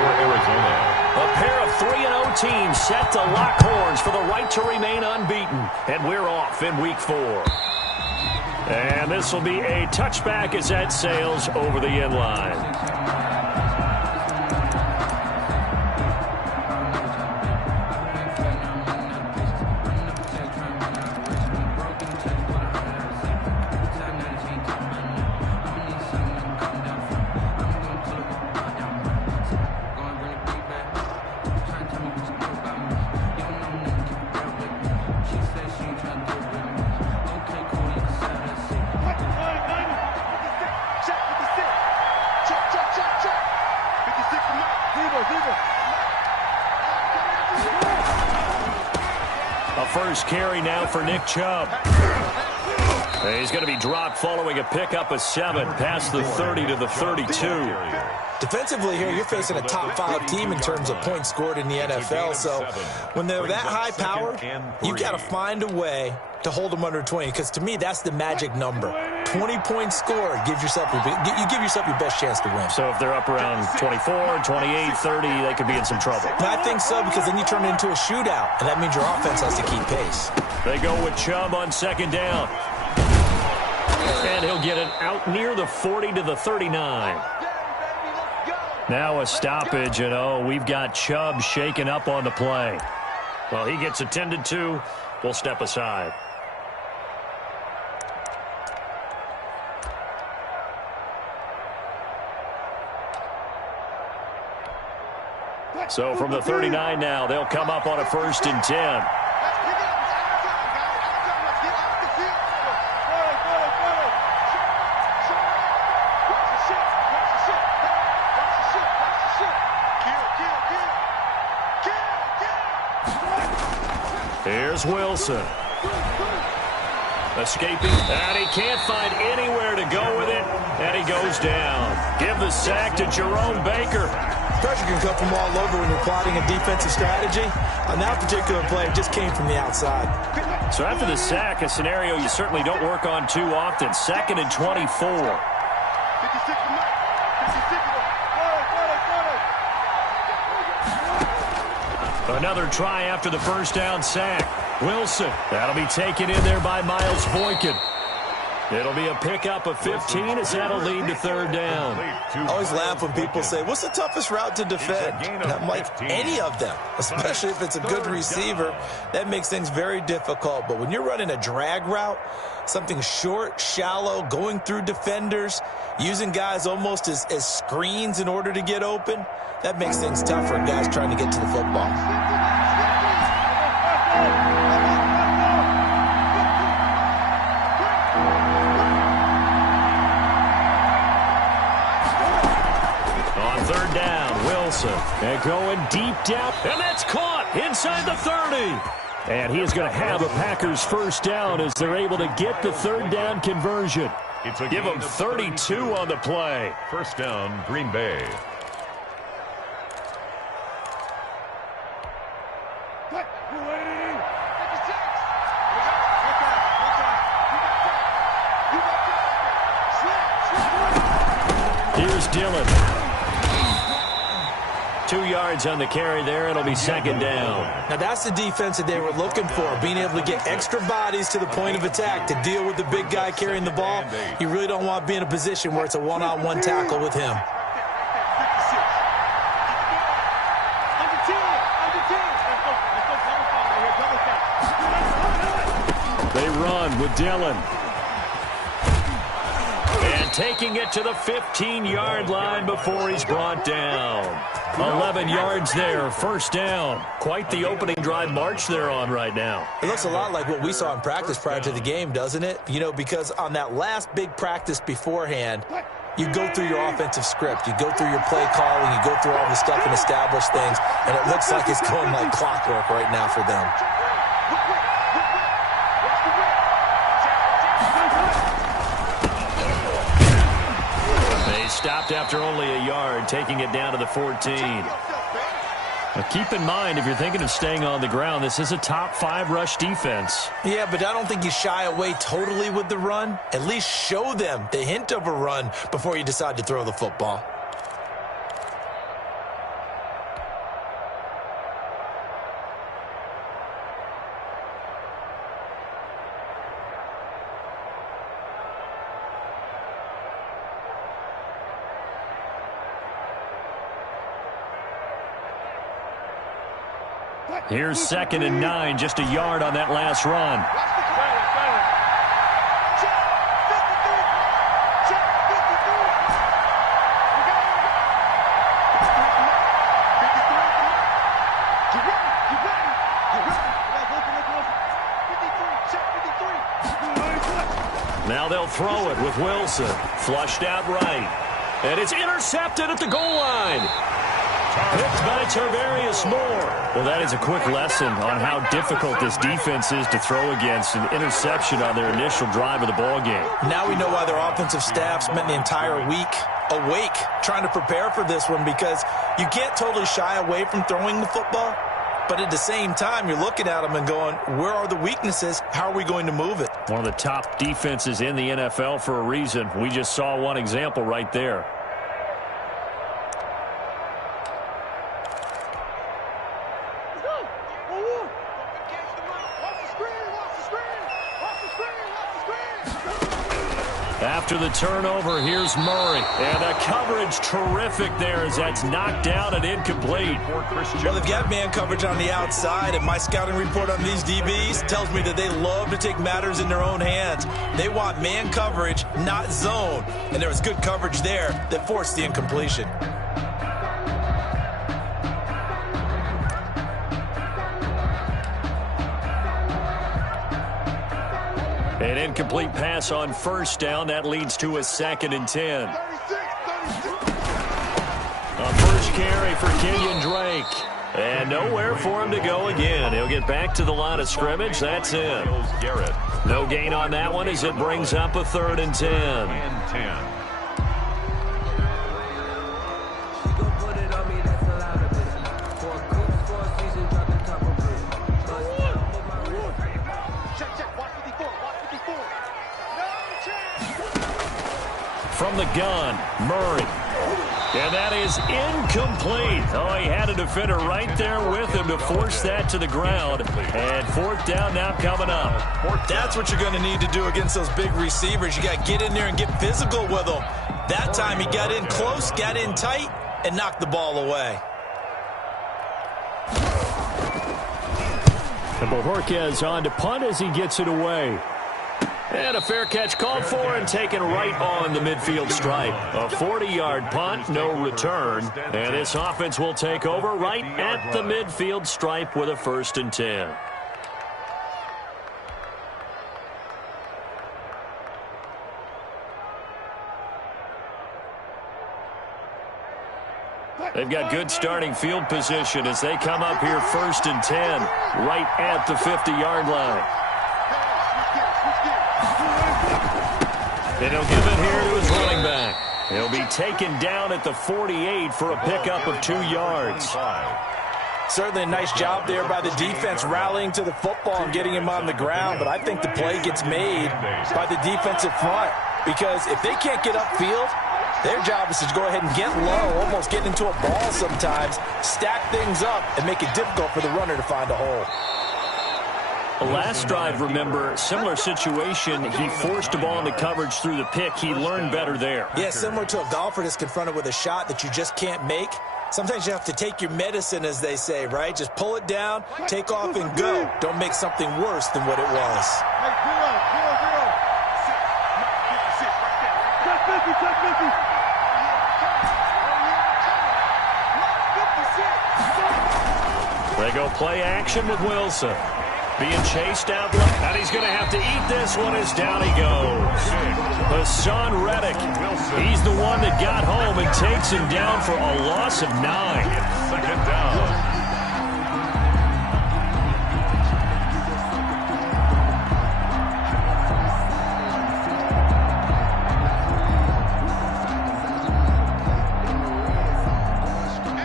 Arizona. A pair of 3-0 teams set to lock horns for the right to remain unbeaten. And we're off in week 4. And this will be a touchback as that sails over the end line. A first carry now for Nick Chubb. He's going to be dropped following a pickup of 7 past the 30 to the 32. Defensively here, you're facing a top 5 team in terms of points scored in the NFL. So when they're that high power, you got to find a way to hold them under 20. Because to me, that's the magic number. 20 points scored, you give yourself your best chance to win. So if they're up around 24, 28, 30, they could be in some trouble. I think so, because then you turn it into a shootout, and that means your offense has to keep pace. They go with Chubb on second down. And he'll get it out near the 40 to the 39. Now a stoppage, and we've got Chubb shaken up on the play. Well, he gets attended to. We'll step aside. So from the 39 now, they'll come up on a 1st and 10. Here's Wilson. Escaping, and he can't find anywhere to go with it, and he goes down. Give the sack to Jerome Baker. Pressure can come from all over when you're plotting a defensive strategy. On that particular play, it just came from the outside. So after the sack, a scenario you certainly don't work on too often. 2nd and 24. Another try after the first down sack. Wilson, that'll be taken in there by Miles Boykin. It'll be a pickup of 15 as that'll lead to 3rd down. I always laugh when people say, what's the toughest route to defend? And I'm like, any of them, especially if it's a good receiver. That makes things very difficult. But when you're running a drag route, something short, shallow, going through defenders, using guys almost as screens in order to get open, that makes things tough for guys trying to get to the football. And going deep down, and that's caught inside the 30. And he is going to have a Packers 1st down as they're able to get the 3rd down conversion. Give them 32 on the play. 1st down, Green Bay. Here's Dillon. 2 yards on the carry there. It'll be 2nd down. Now, that's the defense that they were looking for, being able to get extra bodies to the point of attack to deal with the big guy carrying the ball. You really don't want to be in a position where it's a one-on-one tackle with him. They run with Dillon. And taking it to the 15-yard line before he's brought down. 11 yards there, 1st down. Quite the opening drive march they're on right now. It looks a lot like what we saw in practice prior to the game, doesn't it? You know, because on that last big practice beforehand, you go through your offensive script, you go through your play calling, you go through all the stuff and establish things, and it looks like it's going like clockwork right now for them. Stopped after only a yard, taking it down to the 14. Now keep in mind, if you're thinking of staying on the ground, this is a top 5 rush defense. Yeah, but I don't think you shy away totally with the run. At least show them the hint of a run before you decide to throw the football. Here's 2nd and 9, just a yard on that last run. Now they'll throw it with Wilson. Flushed out right. And it's intercepted at the goal line. Picked by Tarvarius Moore. Well, that is a quick lesson on how difficult this defense is to throw against an interception on their initial drive of the ball game. Now we know why their offensive staff spent the entire week awake trying to prepare for this one, because you can't totally shy away from throwing the football. But at the same time, you're looking at them and going, where are the weaknesses? How are we going to move it? One of the top defenses in the NFL for a reason. We just saw one example right there. After the turnover, here's Murray. And the coverage terrific there as that's knocked down and incomplete. Well, they've got man coverage on the outside, and my scouting report on these DBs tells me that they love to take matters in their own hands. They want man coverage, not zone. And there was good coverage there that forced the incompletion. An incomplete pass on first down. That leads to a 2nd and 10. A first carry for Kenyon Drake. And nowhere for him to go again. He'll get back to the line of scrimmage. That's it. No gain on that one as it brings up a 3rd and 10. From the gun, Murray. And that is incomplete. Oh, he had a defender right there with him to force that to the ground. And 4th down now coming up. That's what you're going to need to do against those big receivers. You got to get in there and get physical with them. That time he got in close, got in tight, and knocked the ball away. And Bojorquez on to punt as he gets it away. And a fair catch called for and taken right on the midfield stripe. A 40-yard punt, no return. And this offense will take over right at the midfield stripe with a 1st and 10. They've got good starting field position as they come up here 1st and 10, right at the 50-yard line. And he'll give it here to his running back. He'll be taken down at the 48 for a pickup of 2 yards. Certainly a nice job there by the defense rallying to the football and getting him on the ground, but I think the play gets made by the defensive front, because if they can't get upfield, their job is to go ahead and get low, almost get into a ball sometimes, stack things up, and make it difficult for the runner to find a hole. Last drive, remember, similar situation. He forced a ball into coverage through the pick. He learned better there. Yeah, similar to a golfer that's confronted with a shot that you just can't make. Sometimes you have to take your medicine, as they say, right? Just pull it down, take off, and go. Don't make something worse than what it was. They go play action with Wilson. Being chased out left, and he's going to have to eat this one as down he goes. Hassan Reddick, he's the one that got home and takes him down for a loss of 9. 2nd down.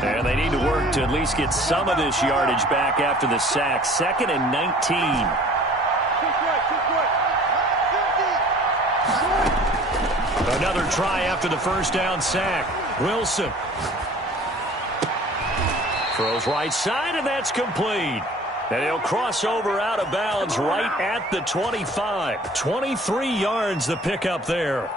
And they need to work to at least get some of this yardage back after the sack. 2nd and 19. Another try after the first down sack. Wilson throws right side, and that's complete. And he'll cross over out of bounds right at the 25. 23 yards the pickup there.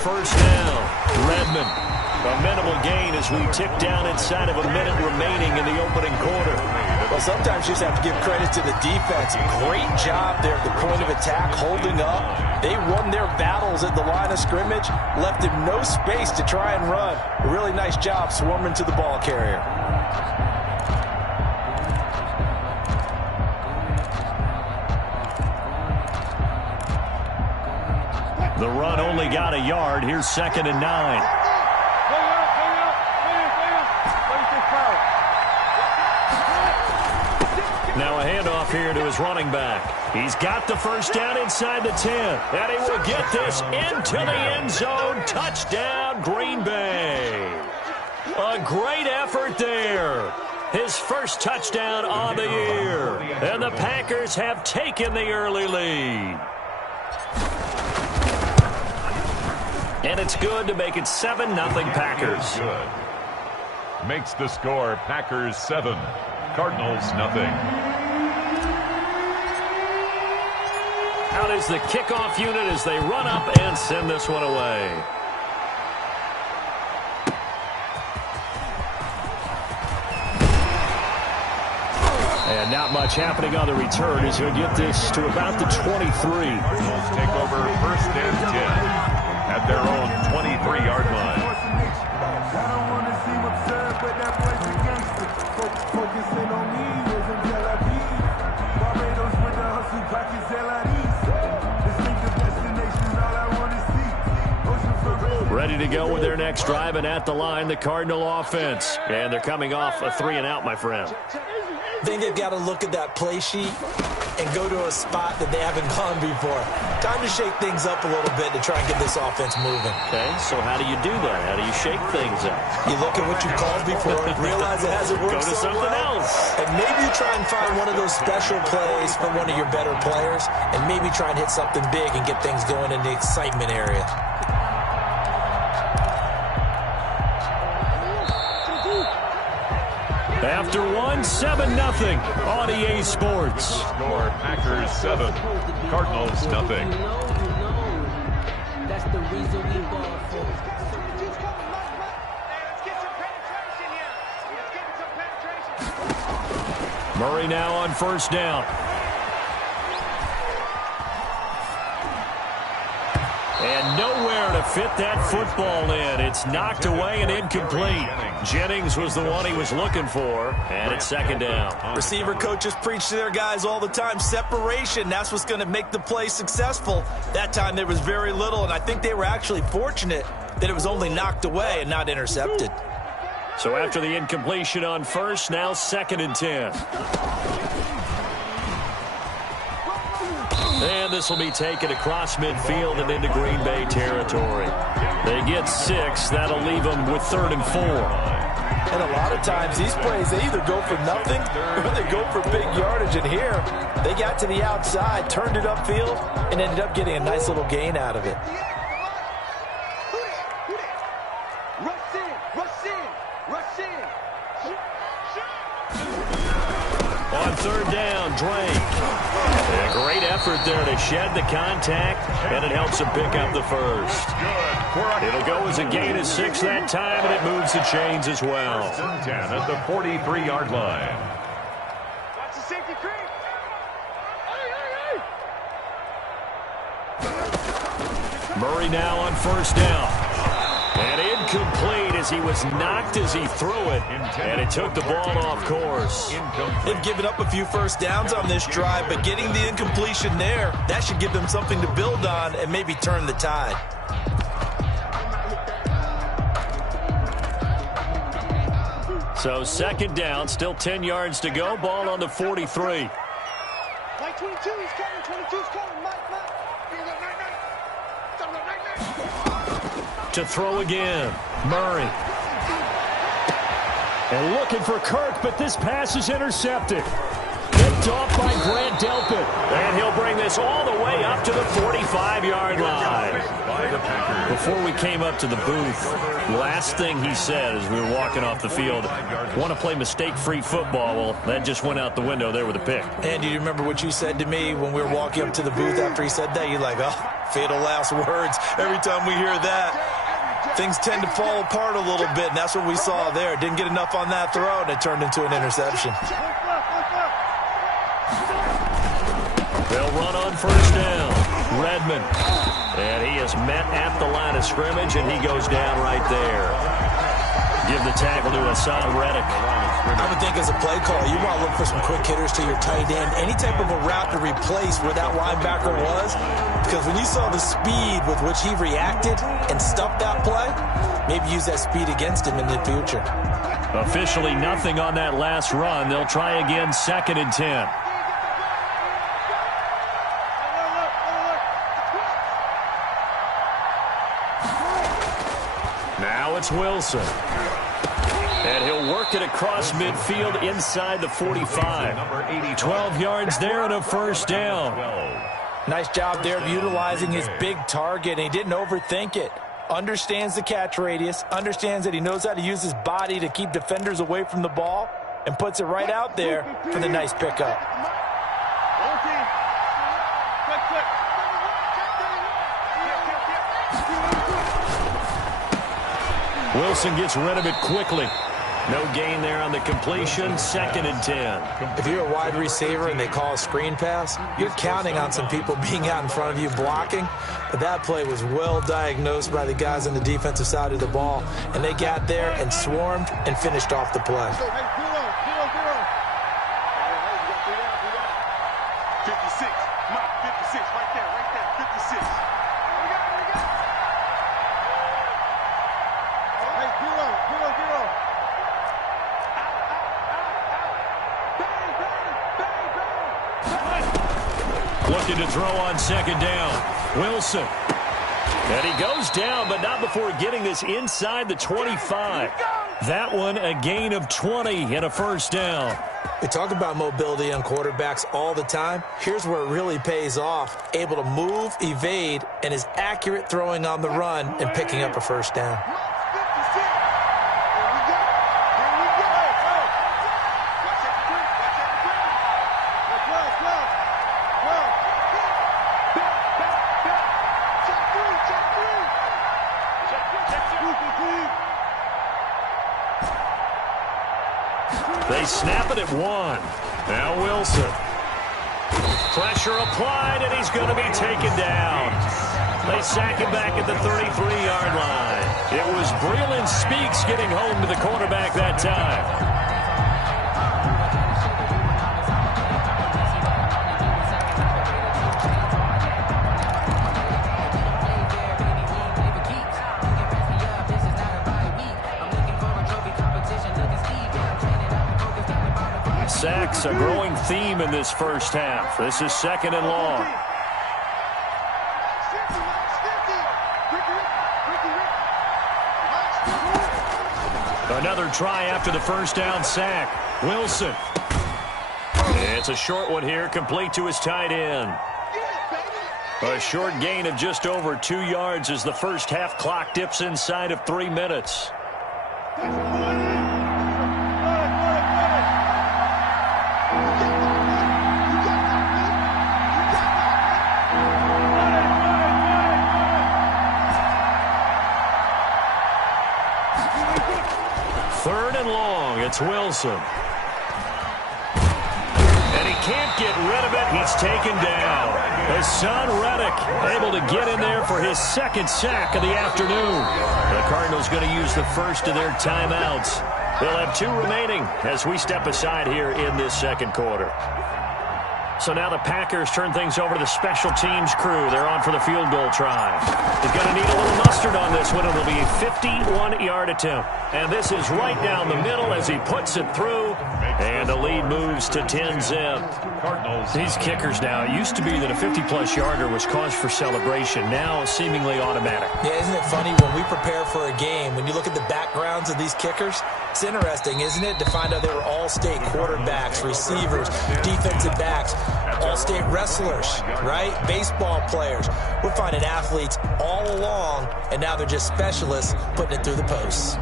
first down. Redmond. A minimal gain as we tick down inside of a minute remaining in the opening quarter. Well, sometimes you just have to give credit to the defense. Great job there at the point of attack, holding up. They won their battles at the line of scrimmage, left him no space to try and run. A really nice job swarming to the ball carrier. The run only got a yard. Here's 2nd and 9. Now a handoff here to his running back. He's got the first down inside the 10. And he will get this into the end zone. Touchdown, Green Bay. A great effort there. His first touchdown on the year. And the Packers have taken the early lead. And it's good to make it 7-0 Packers. Good. Makes the score Packers 7, Cardinals 0. Out is the kickoff unit as they run up and send this one away. And not much happening on the return as he'll get this to about the 23. Cardinals take over 1st and 10 at their own 23-yard line. Ready to go with their next drive, and at the line, the Cardinal offense. And they're coming off a 3-and-out, my friend. I think they've got to look at that play sheet and go to a spot that they haven't gone before. Time to shake things up a little bit to try and get this offense moving. Okay, so how do you do that? How do you shake things up? You look at what you called before, realize it hasn't worked Go to so something well, else. and maybe try and find one of those special plays from one of your better players, and maybe try and hit something big and get things going in the excitement area. After one, 7-0 on EA Sports. Score Packers 7, Cardinals 0. That's the reason we ball for. Murray now on first down. And nowhere to fit that football in. It's knocked away and incomplete. Jennings was the one he was looking for, and it's 2nd down. Receiver coaches preach to their guys all the time. Separation, that's what's going to make the play successful. That time there was very little, and I think they were actually fortunate that it was only knocked away and not intercepted. So after the incompletion on first, now 2nd and 10. And this will be taken across midfield and into Green Bay territory. They get 6. That'll leave them with 3rd and 4. And a lot of times these plays, they either go for nothing or they go for big yardage. And here, they got to the outside, turned it upfield, and ended up getting a nice little gain out of it. On 3rd down, Drake. A great effort there to shed the contact, and it helps him pick up the first. It'll go as a gain of 6 that time, and it moves the chains as well. 10 at the 43-yard line. Watch the safety creep. Murray now on first down. And incomplete as he was knocked as he threw it, and it took the ball off course. They've given up a few first downs on this drive, but getting the incompletion there, that should give them something to build on and maybe turn the tide. So 2nd down, still 10 yards to go, ball on the 43. Mike 22 is coming, 22 is coming, Mike. To throw again, Murray. And looking for Kirk, but this pass is intercepted. Picked off by Grant Delpit. And he'll bring this all the way up to the 45-yard line. Before we came up to the booth, last thing he said as we were walking off the field, want to play mistake-free football. Well, that just went out the window there with a pick. And do you remember what you said to me when we were walking up to the booth after he said that? You're like, oh, fatal last words. Every time we hear that, things tend to fall apart a little bit, and that's what we saw there. Didn't get enough on that throw, and it turned into an interception. They'll run on first down. Redmond. And he is met at the line of scrimmage, and he goes down right there. Give the tackle to Hassan Reddick. I would think as a play call, you want to look for some quick hitters to your tight end. Any type of a route to replace where that linebacker was. Because when you saw the speed with which he reacted and stuffed that play, maybe use that speed against him in the future. Officially nothing on that last run. They'll try again, 2nd and 10. Now it's Wilson. And he'll work it across midfield inside the 45. 12 yards there and a first down. Nice job there of utilizing his big target. And he didn't overthink it. Understands the catch radius. Understands that he knows how to use his body to keep defenders away from the ball. And puts it right out there for the nice pickup. Wilson gets rid of it quickly. No gain there on the completion, 2nd and 10. If you're a wide receiver and they call a screen pass, you're counting on some people being out in front of you blocking. But that play was well diagnosed by the guys on the defensive side of the ball. And they got there and swarmed and finished off the play. 56, Mike, 56, right there, 56. Looking to throw on 2nd down. Wilson. And he goes down, but not before getting this inside the 25. That one a gain of 20 and a first down. We talk about mobility on quarterbacks all the time. Here's where it really pays off. Able to move, evade, and is accurate throwing on the run and picking up a first down. They snap it at 1. Now Wilson. Pressure applied, and he's going to be taken down. They sack him back at the 33-yard line. It was Breland Speaks getting home to the quarterback that time. Sacks, a growing theme in this first half. This is 2nd and long. Another try after the first down sack. Wilson. It's a short one here, complete to his tight end. A short gain of just over 2 yards as the first half clock dips inside of 3 minutes. It's Wilson. And he can't get rid of it. He's taken down. Hassan Reddick able to get in there for his 2nd sack of the afternoon. The Cardinals going to use the first of their timeouts. They'll have 2 remaining as we step aside here in this 2nd quarter. So now the Packers turn things over to the special teams crew. They're on for the field goal try. He's going to need a little mustard on this one. It'll be a 51-yard attempt. And this is right down the middle as he puts it through. And the lead moves to 10-zip. These kickers now, it used to be that a 50-plus yarder was cause for celebration. Now seemingly automatic. Yeah, isn't it funny when we prepare for a game, when you look at the backgrounds of these kickers, it's interesting, isn't it, to find out they were all-state quarterbacks, receivers, defensive backs, all-state wrestlers, right? Baseball players. We're finding athletes all along, and now they're just specialists putting it through the posts.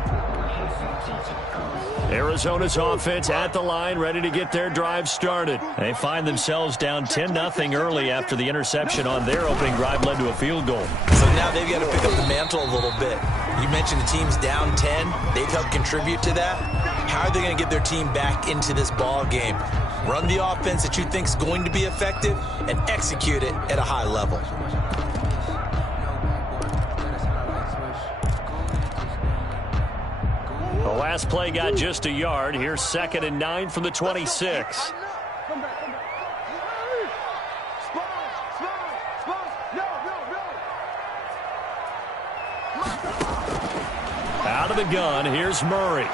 Arizona's offense at the line, ready to get their drive started. They find themselves down 10-0 early after the interception on their opening drive led to a field goal. So now they've got to pick up the mantle a little bit. You mentioned the team's down 10. They've helped contribute to that. How are they going to get their team back into this ball game? Run the offense that you think is going to be effective and execute it at a high level. The last play got just a yard. Here's 2nd and 9 from the 26. Out of the gun, here's Murray.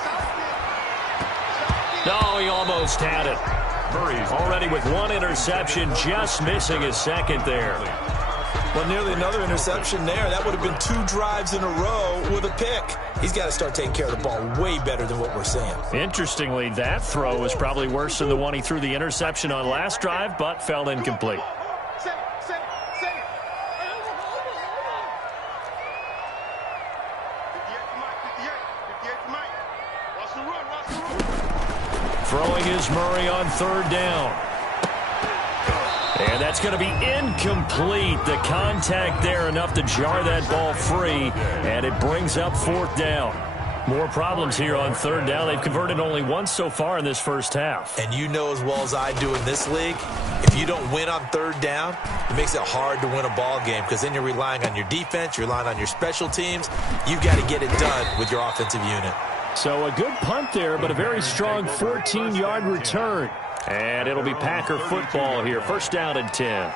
No, he almost had it. Murray's already with one interception, just missing his second there. Well, nearly another interception there. That would have been 2 drives in a row with a pick. He's got to start taking care of the ball way better than what we're seeing. Interestingly, that throw was probably worse than the one he threw the interception on last drive, but fell incomplete. Throwing is Murray on 3rd down. And that's going to be incomplete. The contact there enough to jar that ball free, and it brings up 4th down. More problems here on 3rd down. They've converted only once so far in this first half. And you know as well as I do in this league, if you don't win on 3rd down, it makes it hard to win a ball game because then you're relying on your defense, you're relying on your special teams. You've got to get it done with your offensive unit. So a good punt there, but a very strong 14-yard return. And it'll be Packer football here. 1st down and 10.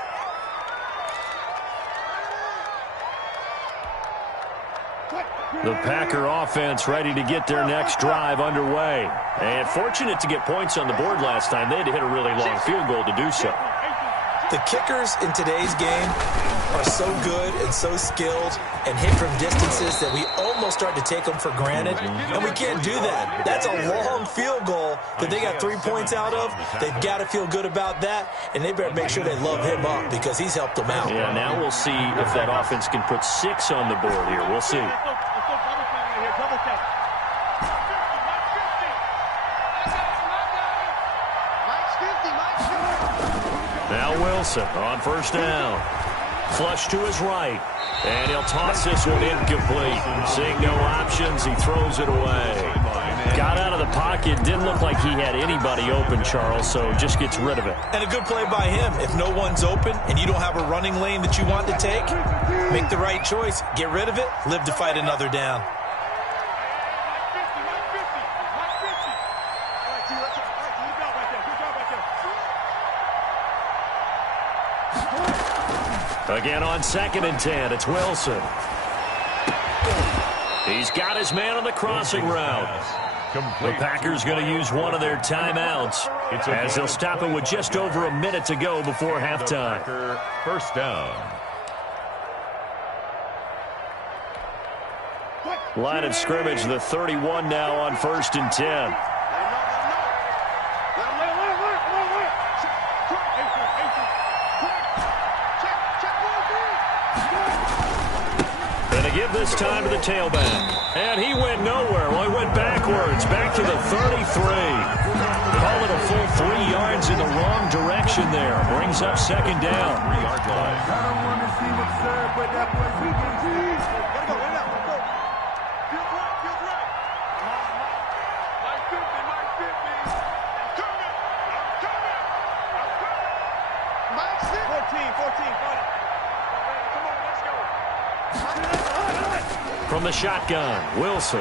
The Packer offense ready to get their next drive underway. And fortunate to get points on the board last time. They had to hit a really long field goal to do so. The kickers in today's game are so good and so skilled and hit from distances that we almost start to take them for granted, and we can't do that. That's a long field goal that they got 3 points out of. They've got to feel good about that, and they better make sure they love him up because he's helped them out. Yeah, now we'll see if that offense can put 6 on the board here. We'll see. Now Wilson on 1st down. Flush to his right. And he'll toss this one incomplete. Seeing no options, he throws it away. Got out of the pocket. Didn't look like he had anybody open, Charles, so just gets rid of it. And a good play by him. If no one's open and you don't have a running lane that you want to take, make the right choice. Get rid of it. Live to fight another down. Again on 2nd and 10, it's Wilson. He's got his man on the crossing route. The Packers going to use one of their timeouts as they'll stop it with just over a minute to go before halftime. 1st down. Line of scrimmage, the 31 now on 1st and 10. Give this time to the tailback. And he went nowhere. Well, he went backwards, back to the 33. Call it a full 3 yards in the wrong direction there. Brings up 2nd down. 3-yard line. I don't want to see what's up, but that was From the shotgun, Wilson.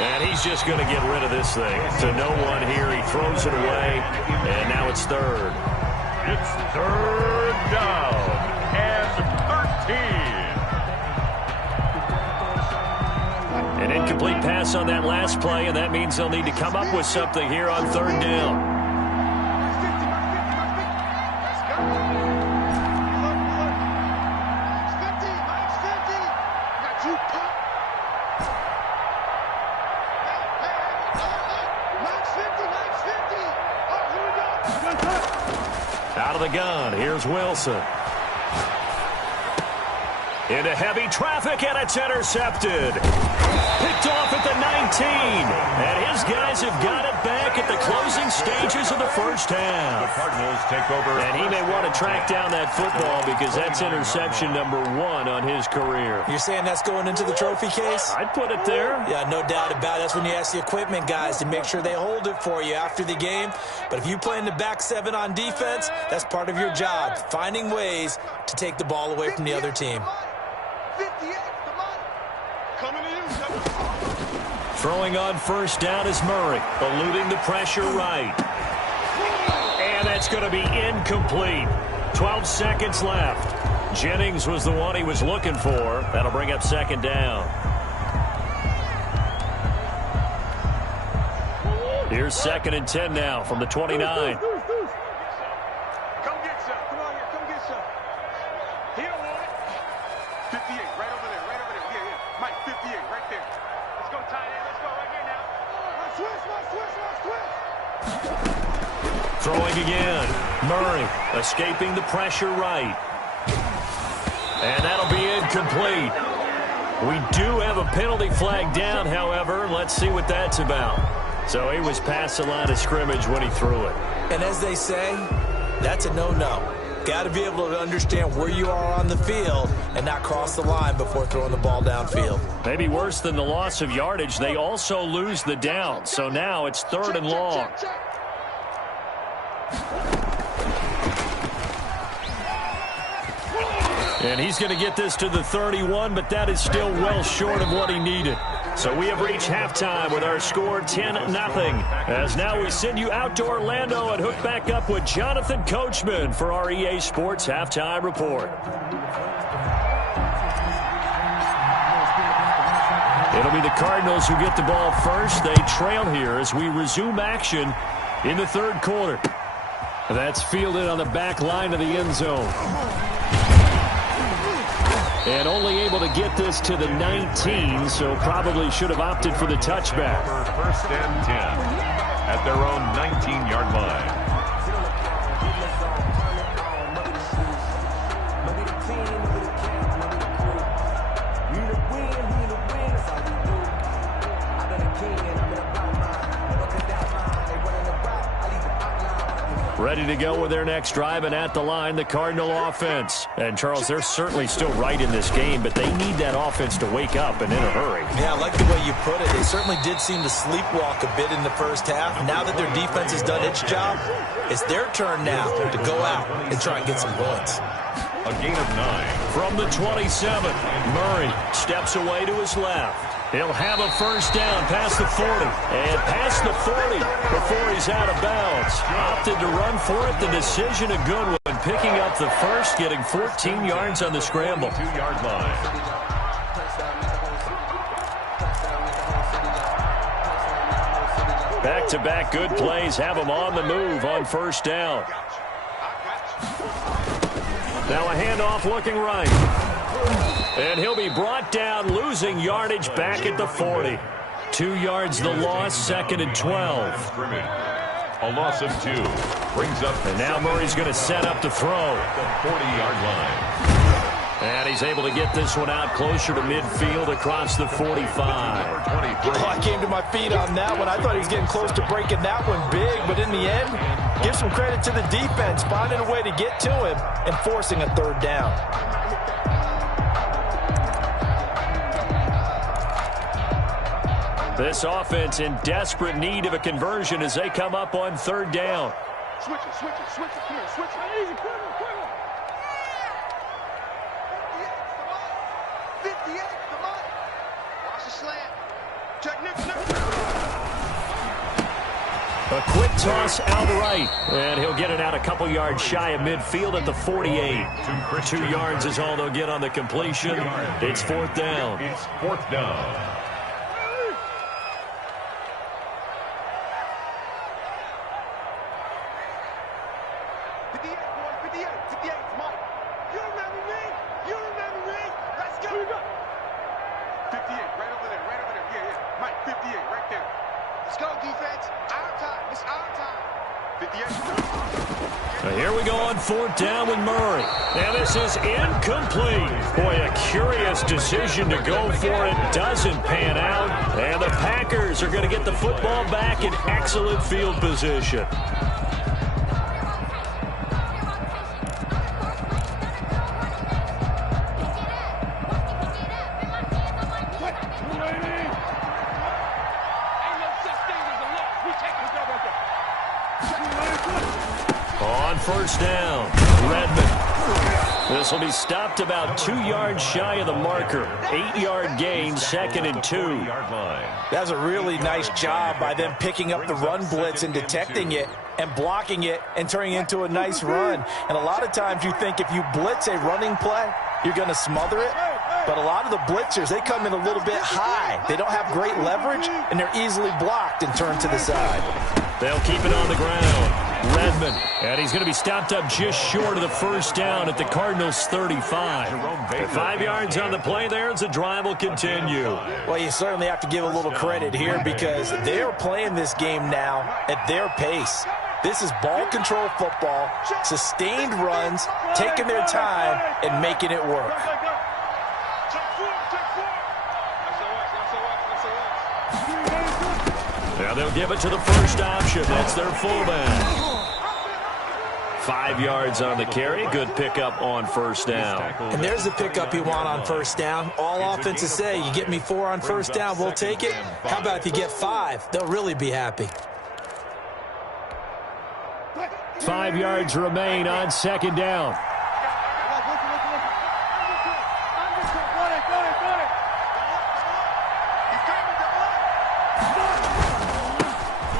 And he's just going to get rid of this thing. To no one here. He throws it away. And now it's 3rd. It's 3rd down and 13. An incomplete pass on that last play, and that means they'll need to come up with something here on 3rd down. Out of the gun, here's Wilson. Into heavy traffic, and it's intercepted. Picked off at the 19. And his guys have got it back at the closing stages of the first half. The Cardinals take over. And he may want to track down that football because that's interception number 1 on his career. You're saying that's going into the trophy case? I'd put it there. Yeah, no doubt about it. That's when you ask the equipment guys to make sure they hold it for you after the game. But if you play in the back 7 on defense, that's part of your job, finding ways to take the ball away from the other team. 58, come on. Coming to you. Throwing on first down is Murray, eluding the pressure right. And that's going to be incomplete. 12 seconds left. Jennings was the one he was looking for. That'll bring up second down. Here's 2nd and 10 now from the 29. Come get some. Come on here. Come get some. He don't want it. 58, right over there. Right over there. Yeah, yeah. Mike, 58, right there. Let's go, tight end. Let's go right here now. Switch. Throwing again. Murray escaping the pressure right. And that'll be incomplete. We do have a penalty flag down, however. Let's see what that's about. So he was past the line of scrimmage when he threw it. And as they say, that's a no-no. Got to be able to understand where you are on the field and not cross the line before throwing the ball downfield. Maybe worse than the loss of yardage, they also lose the down. So now it's 3rd and long. And he's going to get this to the 31, but that is still well short of what he needed. So we have reached halftime with our score 10-0. As now we send you out to Orlando and hook back up with Jonathan Coachman for our EA Sports Halftime Report. It'll be the Cardinals who get the ball first. They trail here as we resume action in the 3rd quarter. That's fielded on the back line of the end zone. And only able to get this to the 19, so probably should have opted for the touchback. 1st and 10 at their own 19-yard line. Ready to go with their next drive, and at the line, the Cardinal offense. And, Charles, they're certainly still right in this game, but they need that offense to wake up and in a hurry. Yeah, I like the way you put it. They certainly did seem to sleepwalk a bit in the first half. Now that their defense has done its job, it's their turn now to go out and try and get some points. A gain of 9. From the 27, Murray steps away to his left. He'll have a first down past the 40. And past the 40 before he's out of bounds. Opted to run for it. The decision a good one. Picking up the first, getting 14 yards on the scramble. 2-yard line. Back-to-back good plays have him on the move on first down. Now a handoff looking right. And he'll be brought down, losing yardage back at the 40. 2 yards the loss, 2nd and 12. A loss of 2. Brings up. And now Murray's going to set up to throw. The 40-yard line. And he's able to get this one out closer to midfield across the 45. Oh, I came to my feet on that one. I thought he was getting close to breaking that one big, but in the end, give some credit to the defense, finding a way to get to him and forcing a 3rd down. This offense in desperate need of a conversion as they come up on 3rd down. Switch it. Come here, switch it. Easy, quicker. 58, come on. Watch the slant. Check Nick. A quick toss out right, and he'll get it out a couple yards shy of midfield at the 48. 2 yards is all they'll get on the completion. It's 4th down. It's 4th down. Let's go, defense. Our time. It's our time. Here we go on 4th down with Murray. And this is incomplete. Boy, a curious decision to go for it. Doesn't pan out. And the Packers are going to get the football back in excellent field position. On 1st down, Redmond. This will be stopped about 2 yards shy of the marker. 8-yard gain, 2nd and 2. That's a really nice job by them picking up the run blitz and detecting it and blocking it and turning it into a nice run. And a lot of times you think if you blitz a running play, you're going to smother it. But a lot of the blitzers, they come in a little bit high. They don't have great leverage, and they're easily blocked and turned to the side. They'll keep it on the ground. Redmond, and he's going to be stopped up just short of the 1st down at the Cardinals' 35. 5 yards on the play there as the drive will continue. Well, you certainly have to give a little credit here because they're playing this game now at their pace. This is ball control football, sustained runs, taking their time and making it work. Now they'll give it to the first option. That's their fullback. 5 yards on the carry. Good pickup on 1st down. And there's the pickup you want on 1st down. All offenses say, you get me 4 on 1st down, we'll take it. How about if you get 5? They'll really be happy. 5 yards remain on 2nd down.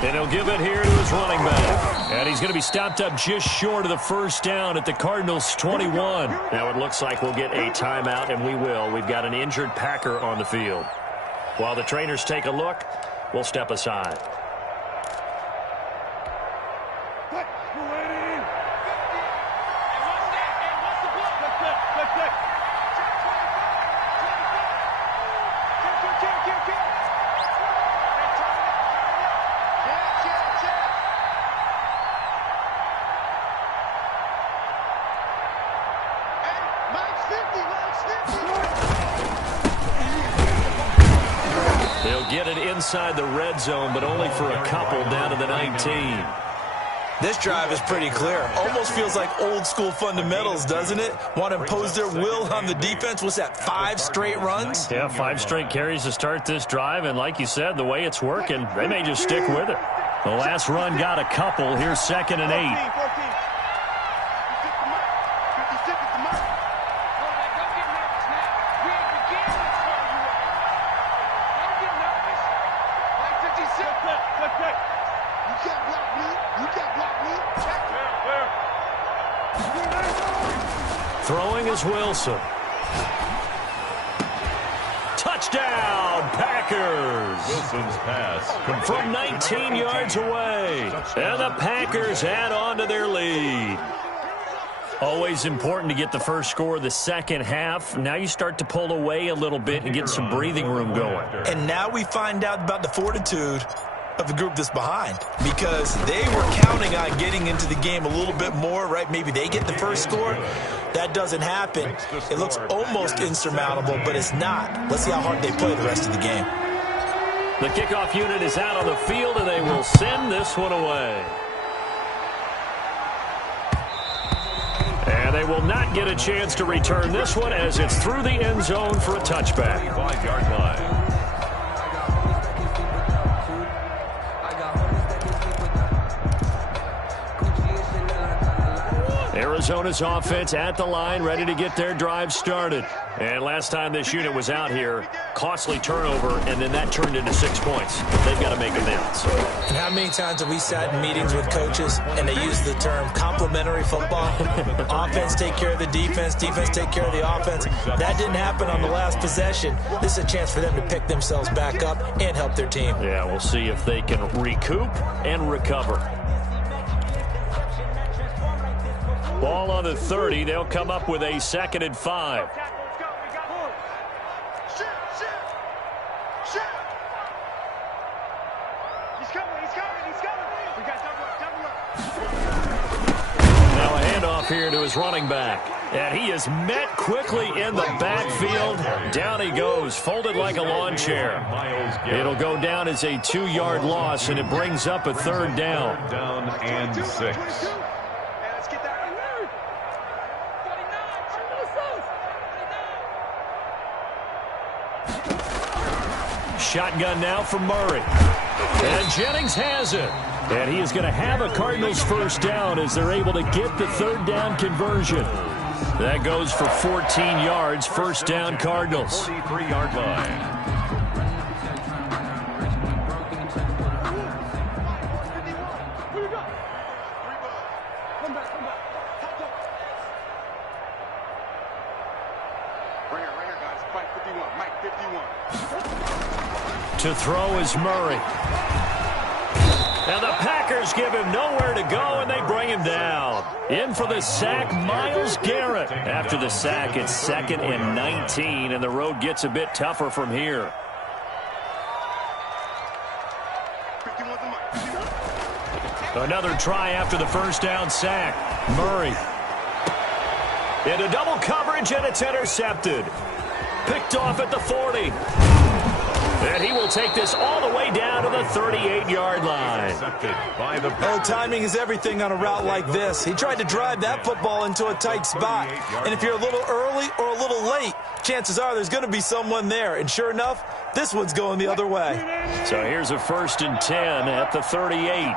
And he'll give it here to his running back. And he's going to be stopped up just short of the 1st down at the Cardinals' 21. Now it looks like we'll get a timeout, and we will. We've got an injured Packer on the field. While the trainers take a look, we'll step aside. They'll get it inside the red zone, but only for a couple down to the 19. This drive is pretty clear. Almost feels like old school fundamentals, doesn't it? Want to impose their will on the defense. What's that, 5 straight runs? Yeah, 5 straight carries to start this drive. And like you said, the way it's working, they may just stick with it. The last run got a couple. Here's 2nd and 8. Throwing is Wilson. Touchdown, Packers. Wilson's pass. From 19 yards away. And the Packers add on to their lead. Always important to get the first score of the second half. Now you start to pull away a little bit and get some breathing room going. And now we find out about the fortitude of the group that's behind, because they were counting on getting into the game a little bit more, right? Maybe they get the first score. That doesn't happen. It looks almost insurmountable, but it's not. Let's see how hard they play the rest of the game. The kickoff unit is out on the field, and they will send this one away. And they will not get a chance to return this one as it's through the end zone for a touchback. 5-yard line. Arizona's offense at the line, ready to get their drive started. And last time this unit was out here, costly turnover, and then that turned into 6 points. They've got to make amends. And how many times have we sat in meetings with coaches and they use the term complementary football? Offense take care of the defense, defense take care of the offense. That didn't happen on the last possession. This is a chance for them to pick themselves back up and help their team. Yeah, we'll see if they can recoup and recover. Ball on the 30. They'll come up with a 2nd and 5. He's coming. We got double up. here to his running back. And he is met quickly in the backfield. Down he goes, folded like a lawn chair. It'll go down as a 2-yard loss, and it brings up a 3rd down. Down and 6. Shotgun now for Murray. And Jennings has it. And he is going to have a Cardinals 1st down as they're able to get the 3rd down conversion. That goes for 14 yards, 1st down Cardinals. 43-yard line. Right here, guys. Mike 51. Mike 51. To throw is Murray. And the Packers give him nowhere to go, and they bring him down. In for the sack, Myles Garrett. After the sack, it's 2nd and 19, and the road gets a bit tougher from here. 51 to Mike. 51. Another try after the 1st down sack. Murray. Into double coverage, and it's intercepted. Picked off at the 40. And he will take this all the way down to the 38-yard line. Oh, timing is everything on a route like this. He tried to drive that football into a tight spot. And if you're a little early or a little late, chances are there's going to be someone there. And sure enough, this one's going the other way. So here's a 1st and 10 at the 38.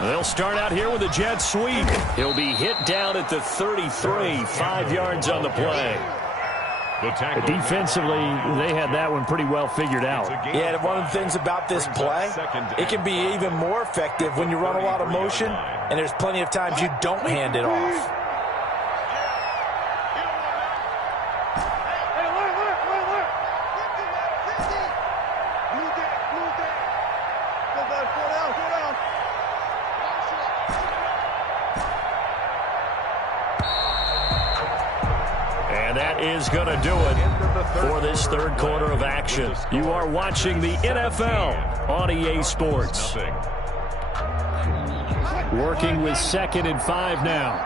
They'll start out here with a jet sweep. He'll be hit down at the 33, 5 yards on the play. Defensively, they had that one pretty well figured out. Yeah, and one of the things about this play, it can be even more effective when you run a lot of motion, and there's plenty of times you don't hand it off. Is going to do it for this 3rd quarter of action. You are watching the NFL on EA Sports. Working with 2nd and 5 now.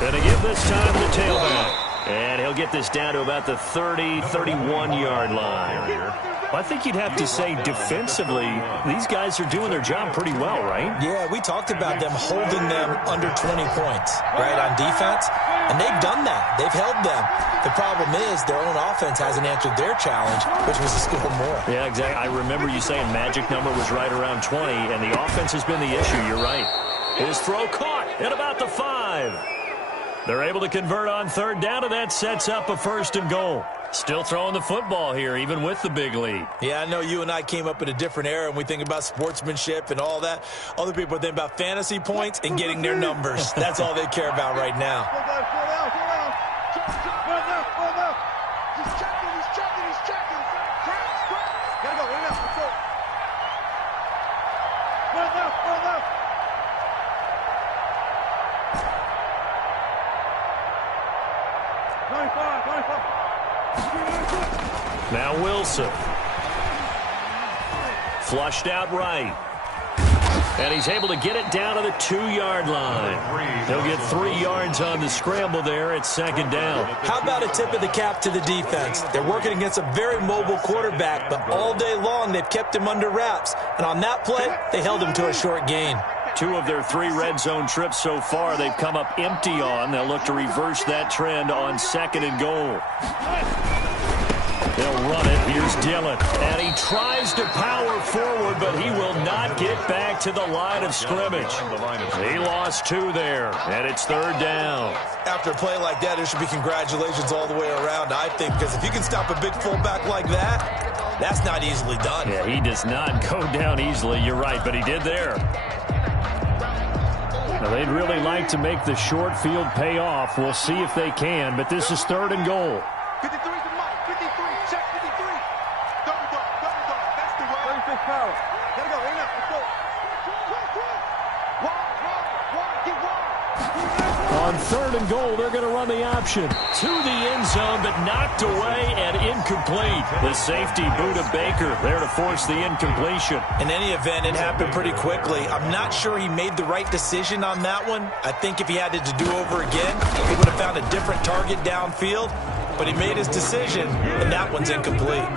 Going to give this time to the tailback. And he'll get this down to about the 30, 31-yard line. I think you'd have to say defensively, these guys are doing their job pretty well, right? Yeah, we talked about them holding them under 20 points, right, on defense. And they've done that. They've held them. The problem is their own offense hasn't answered their challenge, which was to score more. Yeah, exactly. I remember you saying magic number was right around 20, and the offense has been the issue. You're right. His throw caught at about the 5. They're able to convert on 3rd down, and that sets up a 1st and goal. Still throwing the football here, even with the big lead. Yeah, I know you and I came up in a different era, and we think about sportsmanship and all that. Other people think about fantasy points and getting their numbers. That's all they care about right now. He's checking. Gotta go, right now. Let's go. Run left. Now Wilson. Flushed out right. And he's able to get it down to the 2-yard line. He'll get 3 yards on the scramble there at 2nd down. How about a tip of the cap to the defense? They're working against a very mobile quarterback, but all day long they've kept him under wraps. And on that play, they held him to a short gain. 2 of their 3 red zone trips so far they've come up empty on. They'll look to reverse that trend on 2nd and goal. They'll run it. Here's Dillon. And he tries to power forward, but he will not get back to the line of scrimmage. He lost 2 there, and it's 3rd down. After a play like that, there should be congratulations all the way around, I think, because if you can stop a big fullback like that, that's not easily done. Yeah, he does not go down easily. You're right, but he did there. Now, they'd really like to make the short field pay off. We'll see if they can, but this is 3rd and goal. 53 to Mike. 53. Check 53. Double dog. That's the way. 36 power. Gotta go. Right now. Let's go. On 3rd and goal, they're going to run the option. To the end zone, but knocked away and incomplete. The safety, Buda Baker, there to force the incompletion. In any event, it happened pretty quickly. I'm not sure he made the right decision on that one. I think if he had it to do over again, he would have found a different target downfield. But he made his decision, and that one's incomplete.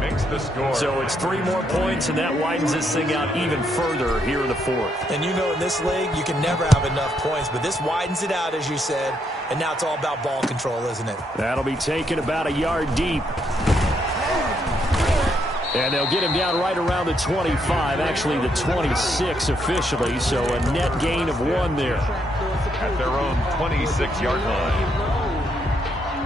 Makes the score. So it's 3 more points, and that widens this thing out even further here in the 4th. And you know in this league, you can never have enough points, but this widens it out, as you said, and now it's all about ball control, isn't it? That'll be taken about a yard deep. And they'll get him down right around the 25, actually the 26 officially, so a net gain of 1 there. At their own 26-yard line.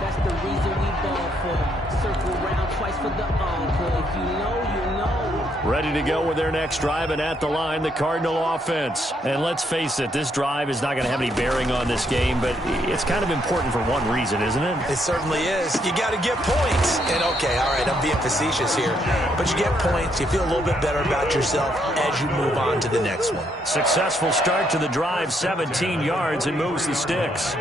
That's the reason we ball for. Circle round twice for the encore. If you know, you know. Ready to go with their next drive, and at the line, the Cardinal offense. And let's face it, this drive is not going to have any bearing on this game, but it's kind of important for one reason, isn't it? It certainly is. You got to get points. And, okay, all right, I'm being facetious here. But you get points, you feel a little bit better about yourself as you move on to the next one. Successful start to the drive, 17 yards, and moves the sticks.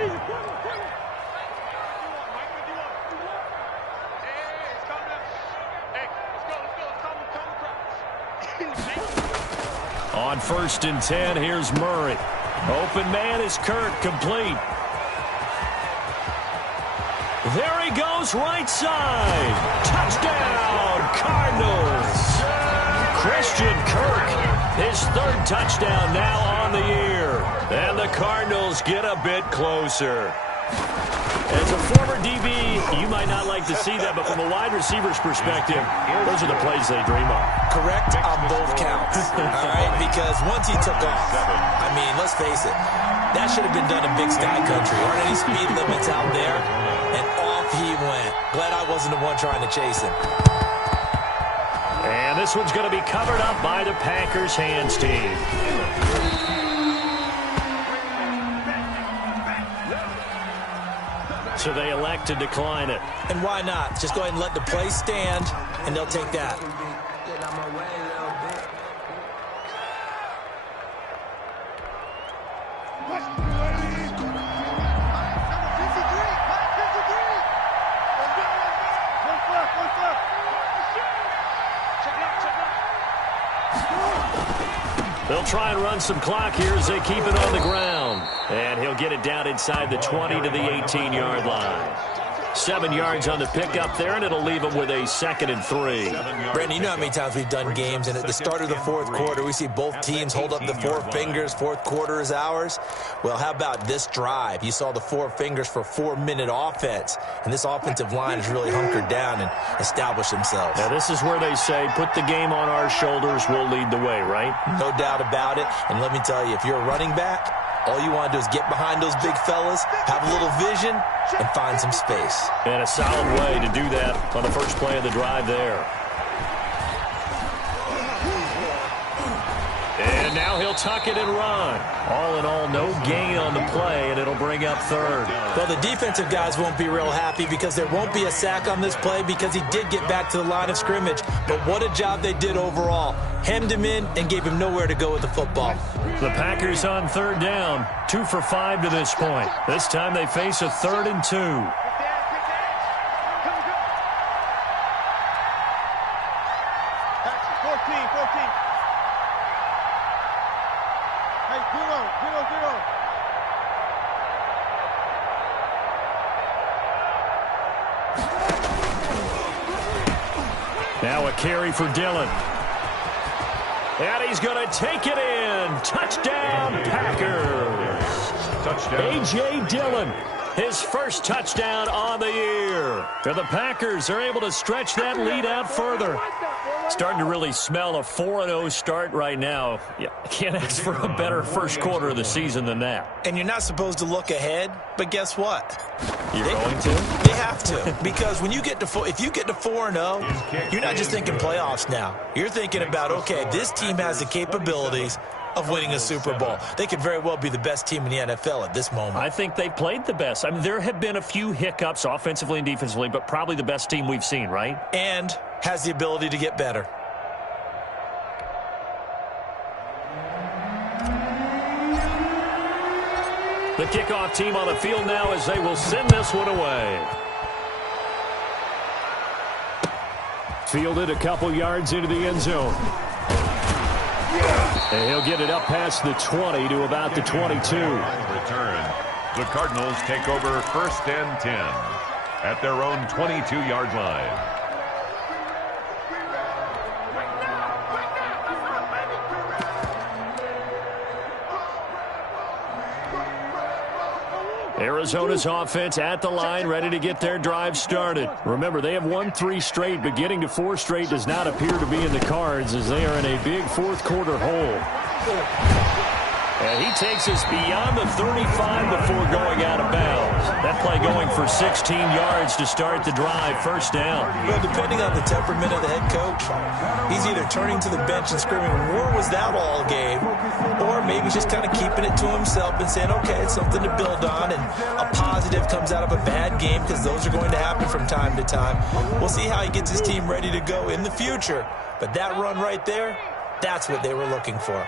On 1st and 10, here's Murray. Open man is Kirk, complete. There he goes, right side. Touchdown, Cardinals. Christian Kirk, his 3rd touchdown now on the year. And the Cardinals get a bit closer. As a former DB, you might not like to see that, but from a wide receiver's perspective, those are the plays they dream of. Correct on both counts, all right? Because once he took off, I mean, let's face it, that should have been done in Big Sky Country. Aren't any speed limits out there? And off he went. Glad I wasn't the one trying to chase him. And this one's going to be covered up by the Packers hands team. So they elect to decline it. And why not? Just go ahead and let the play stand, and they'll take that. They'll try and run some clock here as they keep it on the ground. And he'll get it down inside the 20 to the 18-yard line. 7 yards on the pickup there, and it'll leave them with a 2nd and 3. Brandon, you know how many times we've done games, and at the start of the 4th quarter, we see both teams hold up the 4 fingers, 4th quarter is ours. Well, how about this drive? You saw the 4 fingers for 4-minute offense, and this offensive line has really hunkered down and established themselves. Now, this is where they say, put the game on our shoulders, we'll lead the way, right? No doubt about it, and let me tell you, if you're a running back, all you want to do is get behind those big fellas, have a little vision, and find some space. And a solid way to do that on the first play of the drive there. And now he'll tuck it and run. All in all, no gain on the play, and it'll bring up 3rd. Well, the defensive guys won't be real happy because there won't be a sack on this play because he did get back to the line of scrimmage. But what a job they did overall. Hemmed him in and gave him nowhere to go with the football. The Packers on 3rd down, 2 for 5 to this point. This time they face a 3rd and 2. Now a carry for Dillon. And he's going to take it in. Touchdown, Packers. Touchdown. A.J. Dillon, his first touchdown on the year. And the Packers are able to stretch that lead out further. Starting to really smell a 4-0 start right now. Yeah, can't ask for a better first quarter of the season than that. And you're not supposed to look ahead, but guess what? You're going to? They have to, because when you get to if you get to 4-0, you're not just thinking playoffs now. You're thinking about, okay, this team has the capabilities of winning a Super Bowl. They could very well be the best team in the NFL at this moment. I think they played the best. I mean, there have been a few hiccups offensively and defensively, but probably the best team we've seen, right? And has the ability to get better. The kickoff team on the field now as they will send this one away. Fielded a couple yards into the end zone. And he'll get it up past the 20 to about the 22. Return. The Cardinals take over 1st and 10 at their own 22-yard line. Arizona's offense at the line, ready to get their drive started. Remember, they have won 3 straight, but getting to 4 straight does not appear to be in the cards as they are in a big fourth-quarter hole. And he takes us beyond the 35 before going out of bounds. That play going for 16 yards to start the drive, 1st down. Well, depending on the temperament of the head coach, he's either turning to the bench and screaming, "Where was that all game?" Or maybe just kind of keeping it to himself and saying, okay, it's something to build on, and a positive comes out of a bad game, because those are going to happen from time to time. We'll see how he gets his team ready to go in the future. But that run right there, that's what they were looking for.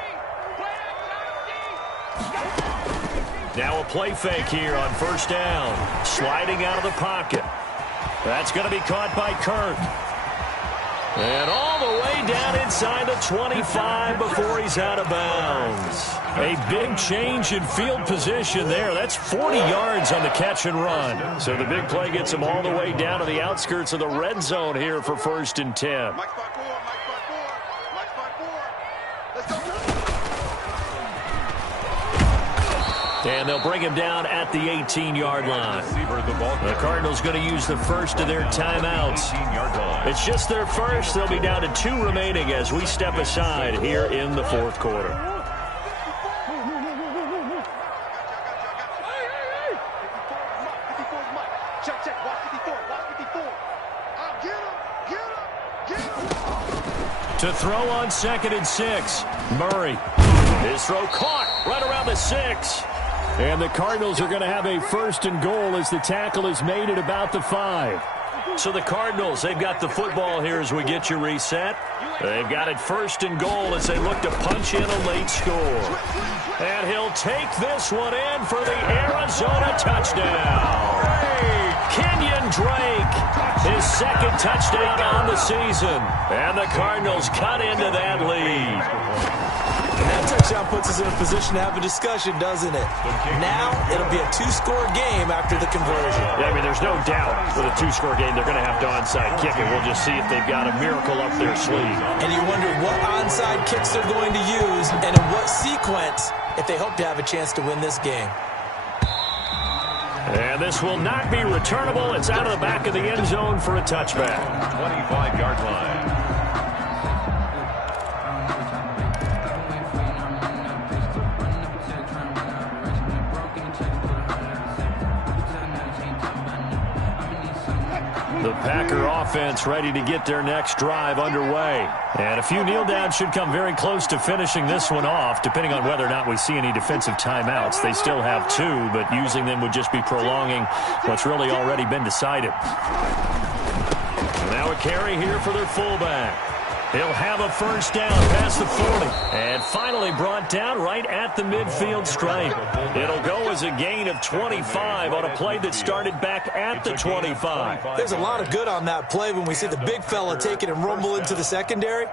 Now a play fake here on 1st down. Sliding out of the pocket. That's going to be caught by Kirk. And all the way down inside the 25 before he's out of bounds. A big change in field position there. That's 40 yards on the catch and run. So the big play gets him all the way down to the outskirts of the red zone here for 1st and 10. And they'll bring him down at the 18-yard line. The Cardinals going to use the first of their timeouts. It's just their first. They'll be down to 2 remaining as we step aside here in the 4th quarter. To throw on 2nd and 6. Murray. His throw caught right around the 6. And the Cardinals are going to have a 1st and goal as the tackle is made at about the 5. So the Cardinals, they've got the football here as we get you reset. They've got it 1st and goal as they look to punch in a late score. And he'll take this one in for the Arizona touchdown. Kenyon Drake, his 2nd touchdown on the season. And the Cardinals cut into that lead. And that touchdown puts us in a position to have a discussion, doesn't it? Now, it'll be a 2-score game after the conversion. Yeah, I mean, there's no doubt with a 2-score game, they're going to have to onside kick, and we'll just see if they've got a miracle up their sleeve. And you wonder what onside kicks they're going to use and in what sequence if they hope to have a chance to win this game. And this will not be returnable. It's out of the back of the end zone for a touchback. 25-yard line. The Packer offense ready to get their next drive underway. And a few kneel downs should come very close to finishing this one off, depending on whether or not we see any defensive timeouts. They still have 2, but using them would just be prolonging what's really already been decided. Now a carry here for their fullback. He'll have a 1st down past the 40. And finally brought down right at the midfield stripe. It'll go as a gain of 25 on a play that started back at the 25. There's a lot of good on that play when we see the big fella take it and rumble into the secondary.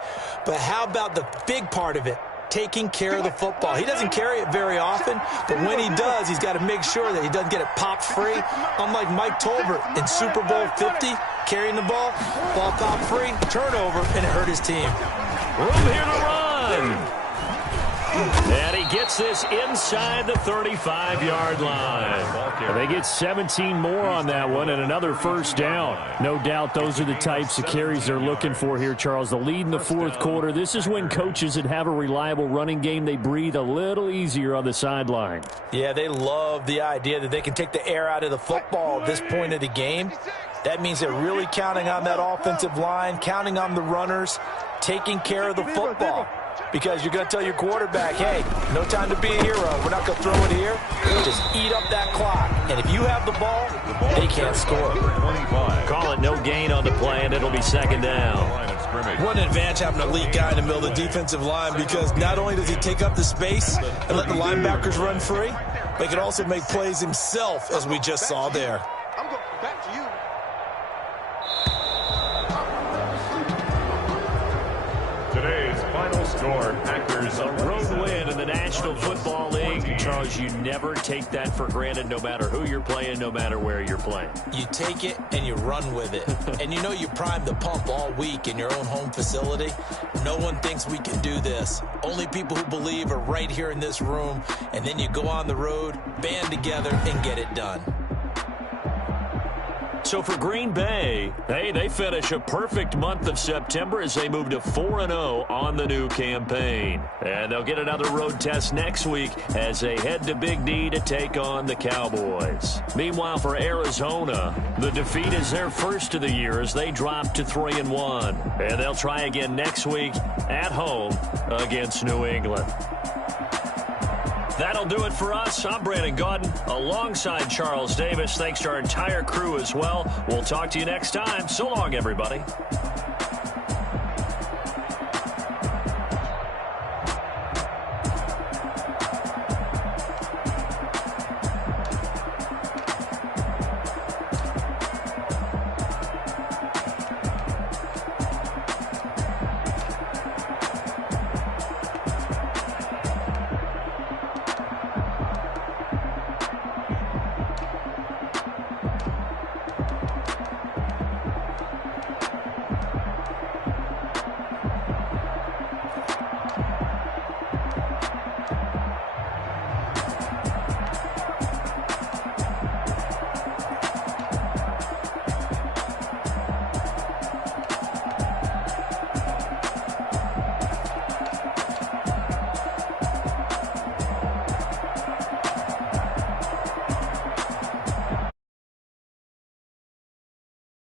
But how about the big part of it? Taking care of the football. He doesn't carry it very often, but when he does, he's got to make sure that he doesn't get it popped free. Unlike Mike Tolbert in Super Bowl 50, carrying the ball popped free, turnover, and it hurt his team. Room here to run. And he gets this inside the 35-yard line. They get 17 more on that one and another 1st down. No doubt those are the types of carries they're looking for here, Charles. The lead in the 4th quarter. This is when coaches that have a reliable running game, they breathe a little easier on the sideline. Yeah, they love the idea that they can take the air out of the football at this point of the game. That means they're really counting on that offensive line, counting on the runners, taking care of the football. because you're going to tell your quarterback, hey, no time to be a hero. We're not going to throw it here. Just eat up that clock. And if you have the ball, they can't score. Call it no gain on the play, and it'll be second down. What an advantage having an elite guy in the middle of the defensive line, because not only does he take up the space and let the linebackers run free, but he can also make plays himself, as we just saw there. I'm going back to you. Today's final score, Packers A road win in the National Football League. Charles, you never take that for granted, no matter who you're playing, no matter where you're playing. You take it and you run with it. And you know you primed the pump all week in your own home facility. No one thinks we can do this. Only people who believe are right here in this room. And then you go on the road, band together, and get it done. So for Green Bay, hey, they finish a perfect month of September as they move to 4-0 on the new campaign. And they'll get another road test next week as they head to Big D to take on the Cowboys. Meanwhile, for Arizona, the defeat is their first of the year as they drop to 3-1. And they'll try again next week at home against New England. That'll do it for us. I'm Brandon Gaudin alongside Charles Davis. Thanks to our entire crew as well. We'll talk to you next time. So long, everybody.